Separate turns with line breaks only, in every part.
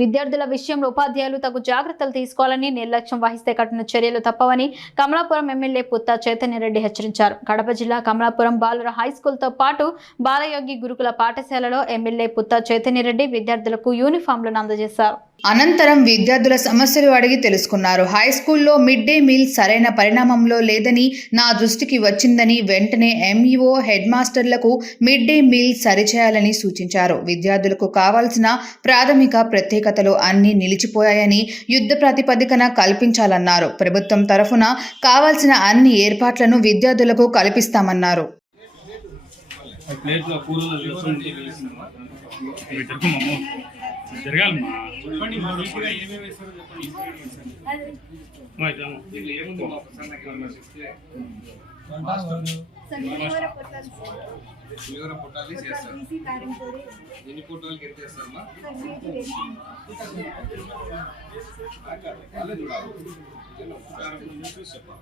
విద్యార్థుల విషయంలో ఉపాధ్యాయులు తగు జాగ్రత్తలు తీసుకోవాలని నిర్లక్ష్యం వహిస్తే కఠిన చర్యలు తప్పవని కమలాపురం ఎమ్మెల్యే పుత్తా చైతన్యరెడ్డి హెచ్చరించారు. కడప జిల్లా కమలాపురం బాలుర హై స్కూల్తో పాటు బాలయోగి గురుకుల పాఠశాలలో ఎమ్మెల్యే పుత్తా చైతన్యరెడ్డి విద్యార్థులకు యూనిఫామ్లను అందజేశారు.
అనంతరం విద్యార్థుల సమస్యలు అడిగి తెలుసుకున్నారు. హై స్కూల్లో మిడ్ డే మీల్ సరైన పరిణామంలో లేదని నా దృష్టికి వచ్చిందని వెంటనే ఎంఈఓ హెడ్ మాస్టర్లకు మిడ్ డే మీల్ సరిచేయాలని సూచించారు. విద్యార్థులకు కావాల్సిన ప్రాథమిక ప్రత్యేక ప్రత్యేకతలు అన్నీ నిలిచిపోయాయని యుద్ధ ప్రాతిపదికన కల్పించాలన్నారు. ప్రభుత్వం తరఫున కావాల్సిన అన్ని ఏర్పాట్లను విద్యార్థులకు కల్పిస్తామన్నారు.
కూరలు చూస్తుంటే పులిహోర పొట్టాలి చేస్తారు ఎన్ని పొట్టాలకి ఎంత చేస్తారమ్మా చూసి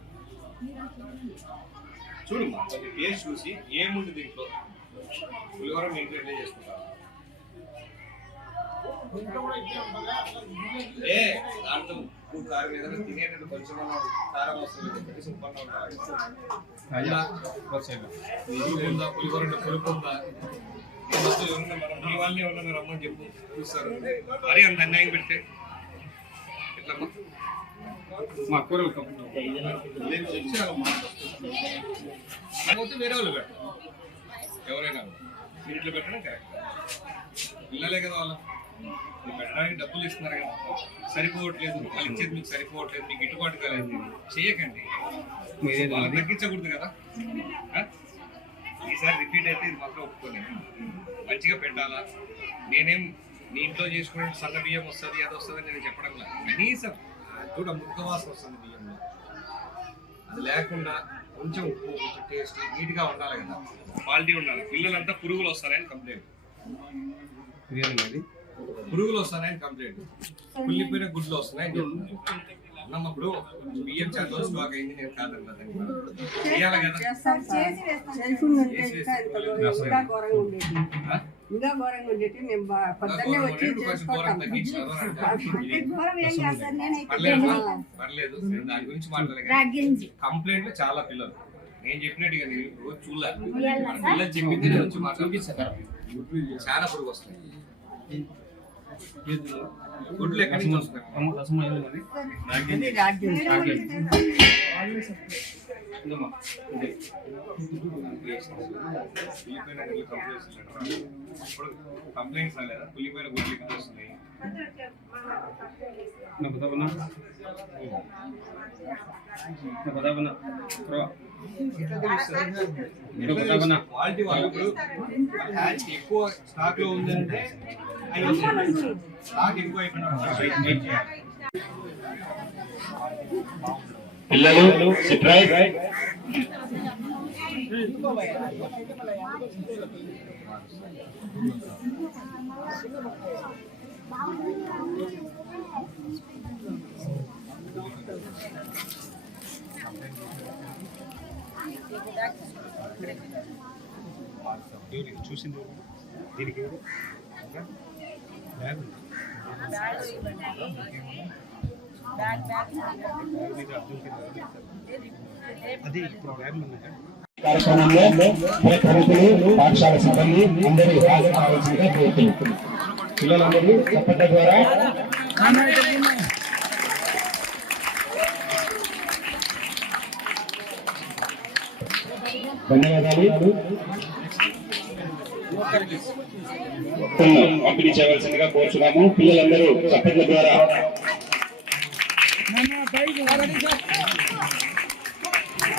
చూడమ్మా కొంచెం టేస్ట్ చూసి ఏముంది దీంట్లో? పులిహోర మీ ఎట్లా ఏ దాంట్లో ఉప్పు కారం ఏదైనా తినేటట్టు కొంచెం కారం వస్తుంది సూపర్గా ఉందా? పులిహోర పులుపు ఉందా? మీ వాళ్ళని ఎవరన్నా రమ్మని చెప్పు. చూస్తారు. మరి అంత అన్యాయం పెడితే ఎట్లమ్మా? మా కూరలు కప్పు. వేరే వాళ్ళు పెట్ట. ఎవరైనా. ఇంట్లో పెట్టడం కరెక్ట్. పిల్లలే కదా వాళ్ళ. పెట్టడానికి డబ్బులు ఇస్తున్నారు కదా. సరిపోవట్లేదు. వాళ్ళు ఇచ్చేది మీకు సరిపోవట్లేదు. మీకు గిట్టుబాటు కాలేదు. చేయకండి వాళ్ళు తగ్గించకూడదు కదా? ఈసారి రిపీట్ అయితే ఇది మాత్రం ఒప్పుకోలేదు. మంచిగా పెట్టాలా? నేనేం మీ ఇంట్లో చేసుకునే సన్న బియ్యం వస్తుంది అది వస్తుంది నేను చెప్పడం లేదు. కనీసం చూడ ముక్కవాసన వస్తుంది బియ్యంలో. అది లేకుండా కొంచెం ఉప్పు కొంచెం టేస్ట్ నీట్గా ఉండాలి కదా. క్వాలిటీ ఉండాలి. పిల్లలంతా పురుగులు వస్తారని కంప్లైంట్ పురుగులు వస్తాయని కంప్లైంట్ కుళ్ళిపోయిన గుడ్లు వస్తున్నాయని చెప్తున్నారు. అన్నప్పుడు బియ్యం చాలా స్టాక్ అయింది నేను కాదన్నా చేయాలి కదా.
ఇంకా ఘోరంగా ఉండేది
ఆ?
ఇంకా ఘోరంగా ఉండేది మేము బా- పొద్దున్నే వచ్చి
కొంచెం ఘోరం
చేసుకుంటాం.
తగ్గించారు
ఘోరం ఏం చేస్తారు నేనైతే.
పర్లేదు దాని గురించి మాట్లాడలేదు. కంప్లైంట్ చాలా పిల్లలు. నేను చెప్పినట్టుగా నేను రోజు చూడలే. పిల్లలు చెప్పింది నేను వచ్చి మాట్లాడుతాను. చాలా పురుగు వస్తాయి. గుడ్లు ఎక్కడి నుంచి పులిపోయిన గుడ్లు కంప్లైంట్స్ రాలేదా? పులిపోయిన గుడ్లు ఎక్కడ వస్తున్నాయి? క్వాలిటీ వాళ్ళు ఇప్పుడు హ్యాండ్ ఎక్కువ స్టాక్లో ఉందంటే
పిల్లలు సిట్ రైట్
చూసింది దీనికి
కార్యక్రమంలో తల్లిదండ్రులు పాఠశాల సిబ్బంది అందరూ హాజరు కావాల్సిందిగా కోరుతున్నాం పిల్లలందరూ చప్పట్ల ద్వారా ధన్యవాదాలు పంపిణీ చేయవలసిందిగా కోరుచున్నాము. పిల్లలందరూ చప్పట్ల ద్వారా